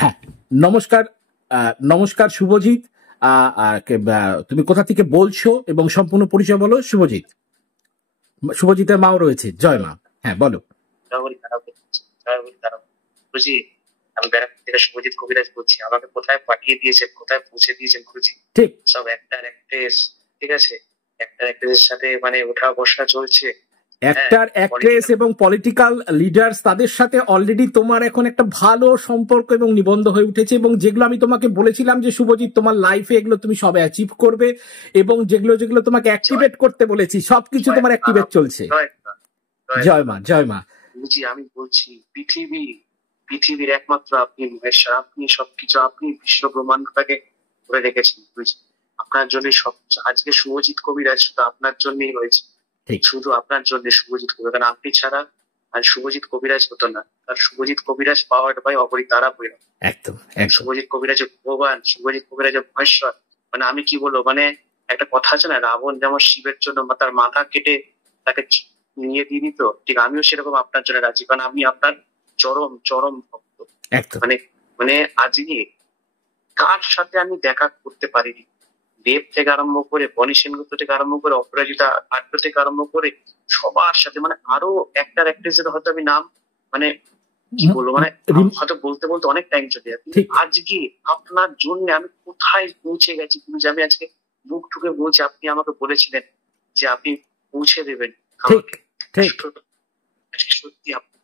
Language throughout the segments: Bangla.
হ্যাঁ, নমস্কার। নমস্কার শুভজিৎ। তুমি কোথা থেকে বলছো এবং সম্পূর্ণ পরিচয় বলো। শুভজিৎ, শুভজিতের মাও রয়েছে, জয় মা। হ্যাঁ বলো। গুরুজি, আমি ব্যারাকপুর থেকে শুভজিৎ কবিরাজ বলছি। আমাকে কোথায় পাঠিয়ে দিয়েছেন, কোথায় পৌঁছে দিয়েছেন গুরুজি? ঠিক সব অ্যাক্টর অ্যাক্ট্রেস, ঠিক আছে, অ্যাক্টর অ্যাক্ট্রেসের সাথে মানে ওঠা বসা চলছে। অ্যাক্টর অ্যাক্ট্রেস এবং পলিটিক্যাল লিডার্স, তাদের সাথে অলরেডি তোমার এখন একটা ভালো সম্পর্ক এবং নিবন্ধ হয়ে উঠেছে, এবং যেগুলো আমি তোমাকে বলেছিলাম যে শুভজিৎ তোমার লাইফে এগুলো তুমি সবে অ্যাচিভ করবে, এবং যেগুলো যেগুলো তোমাকে অ্যাক্টিভেট করতে বলেছি সবকিছু তোমার অ্যাক্টিভেট চলছে। জয় মা, জয় মা। বুঝি, আমি বলছি পৃথিবীর একমাত্র আপনি মহেশ্বর, আপনি সবকিছু, আপনি বিশ্ব ব্রহ্মাণ্ডটাকে ধরে রেখেছেন বুঝি। আপনার জন্য সব, আজকে শুভজিৎ কবিরাজ শুধু আপনার জন্যই হয়েছে, শুধু আপনার জন্য শুভজিৎ কবিরাজ। কারণ আপনি ছাড়া আর শুভজিৎ কবিরাজ হতো না। আর শুভজিৎ কবিরাজ পাওয়ার্ড বাই অপরিতারা বইরা। একদম শুভজিৎ কবিরাজের ভগবান, শুভজিৎ কবিরাজের মহেশ্বর। মানে আমি কি বলবো, মানে একটা কথা আছে না, রাবণ যেমন শিবের জন্য তার মাথা কেটে তাকে নিয়ে দিয়ে দিত, ঠিক আমিও সেরকম আপনার জন্য রাজি। কারণ আমি আপনার চরম চরম ভক্ত। মানে মানে আজকে কার সাথে আমি দেখা করতে পারিনি, দেব থেকে আরম্ভ করে বনি সেনগুপ্ত থেকে আরম্ভ করে অপরাজিতা আড্ড থেকে আরম্ভ করে সবার সাথে, মানে আরো অ্যাক্টর অ্যাক্ট্রেসের হয়তো আমি নাম মানে কি বলবো, মানে হয়তো বলতে বলতে অনেক টাইম চলে যাবে। আজকে আপনার জন্য আমি কোথায় পৌঁছে গেছি যে আমি আজকে বুক ঠুকে বলছি, আপনি আমাকে বলেছিলেন যে আপনি পৌঁছে দেবেন আমাকে। সত্যি আপনি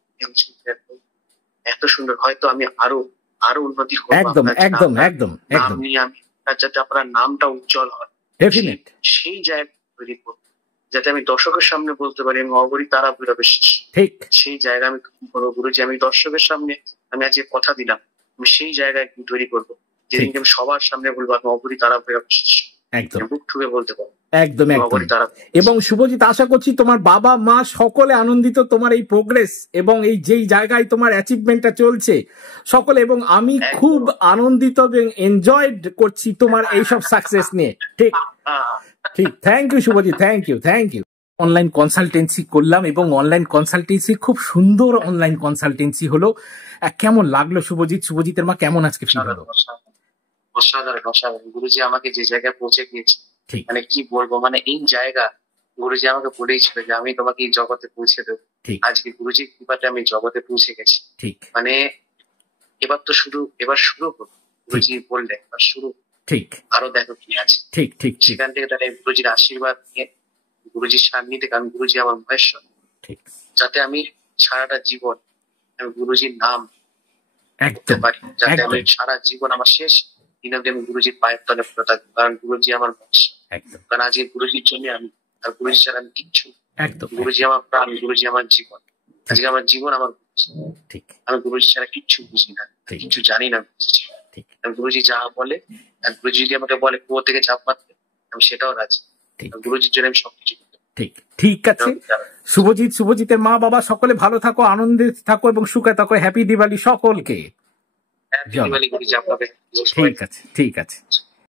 এত সুন্দর, হয়তো আমি আরো আরো উন্নতি করবো। একদম একদম একদম নাম নিয়ে আমি, যাতে আপনার নামটা উজ্জ্বল হয়, সেই জায়গা তৈরি করবো, যাতে আমি দর্শকের সামনে বলতে পারি আমি অগরি তারা ভৈরবের শেষ। ঠিক সেই জায়গা আমি করবো গুরুজি। আমি দর্শকের সামনে আমি আজকে কথা দিলাম, আমি সেই জায়গায় তৈরি করবো, যেদিনকে আমি সবার সামনে বলবো আমি অগরি তারা ভৈরবের শেষ। একদম বুক ঠুকে বলতে পারবো। একদম একদম। এবং শুভজিৎ, আশা করছি তোমার বাবা মা সকলে আনন্দিত তোমার এই প্রোগ্রেস এবং এই যেই জায়গায় তোমার অ্যাচিভমেন্টটা চলছে সকলে, এবং আমি খুব আনন্দিত এবং এনজয়েড করছি তোমার এইসব সাকসেস নিয়ে। ঠিক ঠিক, thank you Subhajit, thank you thank you. Online consultancy করলাম এবং অনলাইন কনসালটেন্সি খুব সুন্দর অনলাইন কনসালটেন্সি হলো। কেমন লাগলো শুভজিৎ? শুভজিতের মা কেমন আজকে ফিল হলো? অসাধারণ অসাধারণ। গুরুজি আমাকে যে জায়গায় পৌঁছে দিয়েছে, মানে কি বলবো, মানে এই জায়গা গুরুজি আমাকে বলেইছিল যে আমি তোমাকে এই জগতে পৌঁছে দেবো। আজকে গুরুজির কৃপাতে আমি জগতে পৌঁছে গেছি। মানে এবার তো শুরু, এবার শুরু হলো। গুরুজি বললে এবার শুরু, ঠিক আরো দেখো কি আছে। ঠিক ঠিক, সেখান থেকে তাহলে গুরুজির আশীর্বাদ নিয়ে, গুরুজির সান্নিধ্যে, কারণ গুরুজি আমার মহেশ্বর, ঠিক যাতে আমি সারাটা জীবন আমি গুরুজির নাম করতে পারি, যাতে আমি সারা জীবন আমার শেষ দিন অব্দি আমি গুরুজির পায়ের তলে পড়ে থাকবো, কারণ গুরুজি আমার মহেশ্বর। কারণ আজকে গুরুজির জন্য আমি, আর গুরুজি ছাড়া আমি কিচ্ছু। গুরুজি আমার প্রাণ, গুরুজি আমার জীবন। আজকে আমার জীবন আমার গুরুজি। ঠিক, আমি গুরুজি ছাড়া কিচ্ছু বুঝি না, কিচ্ছু জানি না। গুরুজি যা বলে, আর গুরুজি যদি আমাকে বলে কুয়ো থেকে ঝাঁপ মারতে, আমি সেটাও রাজি। গুরুজির জন্য আমি সবকিছু। ঠিক ঠিক আছে শুভজিৎ, শুভজিতের মা বাবা সকলে ভালো থাকো, আনন্দে থাকো এবং সুখে থাকো। হ্যাপি দিওয়ালি সকলকে। ঠিক আছে ঠিক আছে।